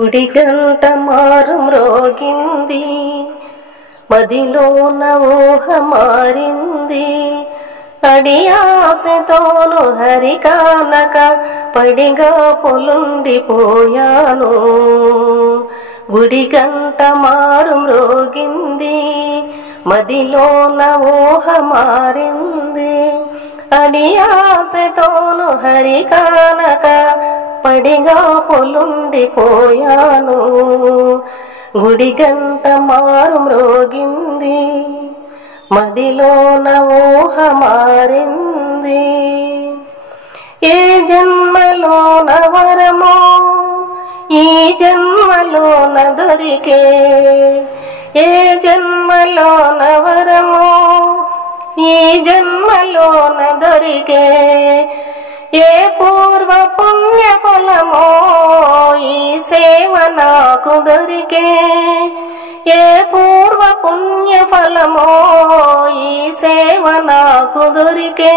గుడి గంట మారు మ్రోగింది, మదిలోన ఊహ మారింది. అడి ఆశతోను హరి కానక పడిగా పొలుండిపోయాను. గుడి గంట మారు మ్రోగింది, మదిలోన ఊహ మారింది. అడి ఆశతోను హరి కానక పడిగా పొలుండిపోయాను. గుడి గంట మారు మ్రోగింది, మదిలోన ఊహ మారింది. ఏ జన్మలోన వరమో ఈ జన్మలోన దొరికే, ఏ జన్మలోన వరమో ఈ జన్మలోన దొరికే. ఏ పూర్వ పుణ్య ఫలమో ఈ సేవ నాకు దొరికే, ఏ పూర్వ పుణ్య ఫలమో ఈ సేవ నాకు దొరికే.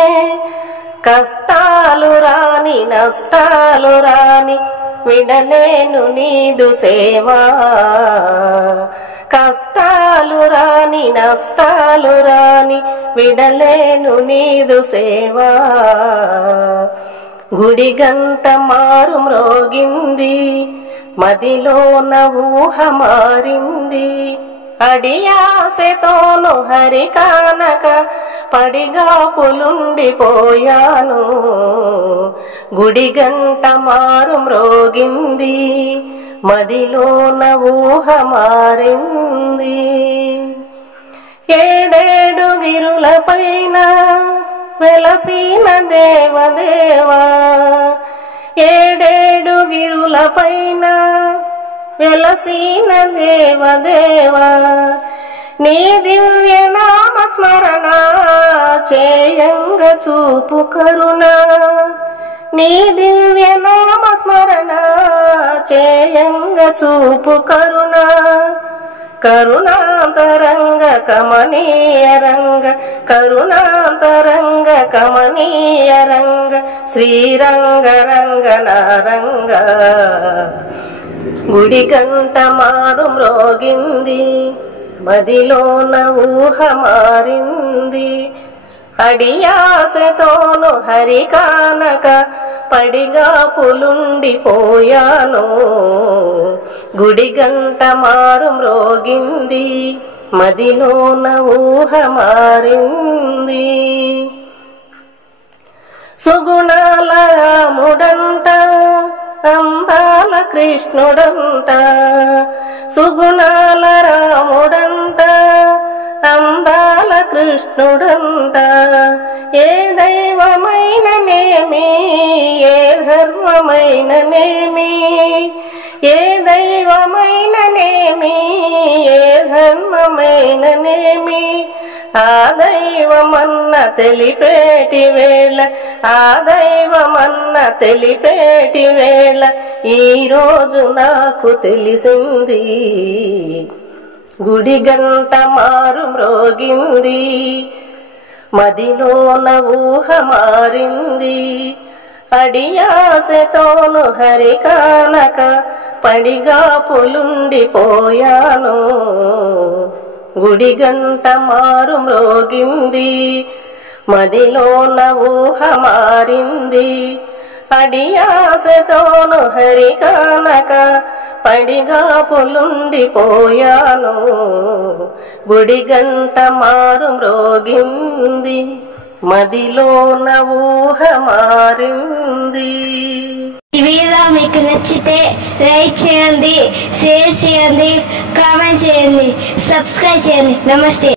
కష్టాలు రాని నష్టాలు రాని విడలేను నీదు సేవా, కష్టాలు రాని నష్టాలు రాని విడలేను నీదు సేవా. గుడి గంట మారు మ్రోగింది, మదిలోన ఊహ మారింది. అడి ఆశతోను హరి కానక పడిగా పొలుండిపోయాను. గుడి గంట మారు మ్రోగింది, మదిలోన ఊహ మారింది. ఏడేడు గిరుల పైన వెలసిన దేవదేవా, ఏడేడు గిరుల పైన వెలసిన దేవదేవా. నీ దివ్య నామ స్మరణ చేయంగ చూపు కరుణ, నీ దివ్య నామ స్మరణ చేయంగ చూపు కరుణ. కరుణాంతరంగ కమనీయ రంగ, కరుణాంతరంగ కమనీయ రంగ, శ్రీరంగ రంగ నారంగ. గుడి గంట మారు మ్రోగింది, మదిలోన ఊహ మారింది. అడి ఆశతోను హరి కానక పడిగా పొలుండిపోయాను. గుడి గంట మారు మ్రోగింది, మదిలోన ఊహ మారింది. సుగుణాల రాముడంట, అందాల కృష్ణుడంట, సుగుణాల రాముడంట, అందాల కృష్ణుడంట. ఏ దైవమైననేమి ఏ ధర్మమైననేమి, ఏ దైవమైననేమి ఏ ధర్మమైననేమి. ఆ దైవమన్న తెలిపేటి వేళ, ఆ దైవమన్న తెలిపేటి వేళ ఈరోజు నాకు తెలిసింది. గుడి గంట మారు మ్రోగింది, మదిలోన ఊహ మారింది. అడి ఆశతోను హరి కానక పడిగా పొలుండిపోయాను. గుడి గంట మారు మ్రోగింది, మదిలోన ఊహ మారింది. అడి ఆశతోను హరి కానక పడిగా పొలుండిపోయాను. గుడి గంట మారు మ్రోగింది, మదిలోన ఊహ మారింది. ఈ వీడియో మీకు నచ్చితే లైక్ చేయండి, షేర్ చేయండి, కామెంట్ చేయండి, సబ్స్క్రైబ్ చేయండి. నమస్తే.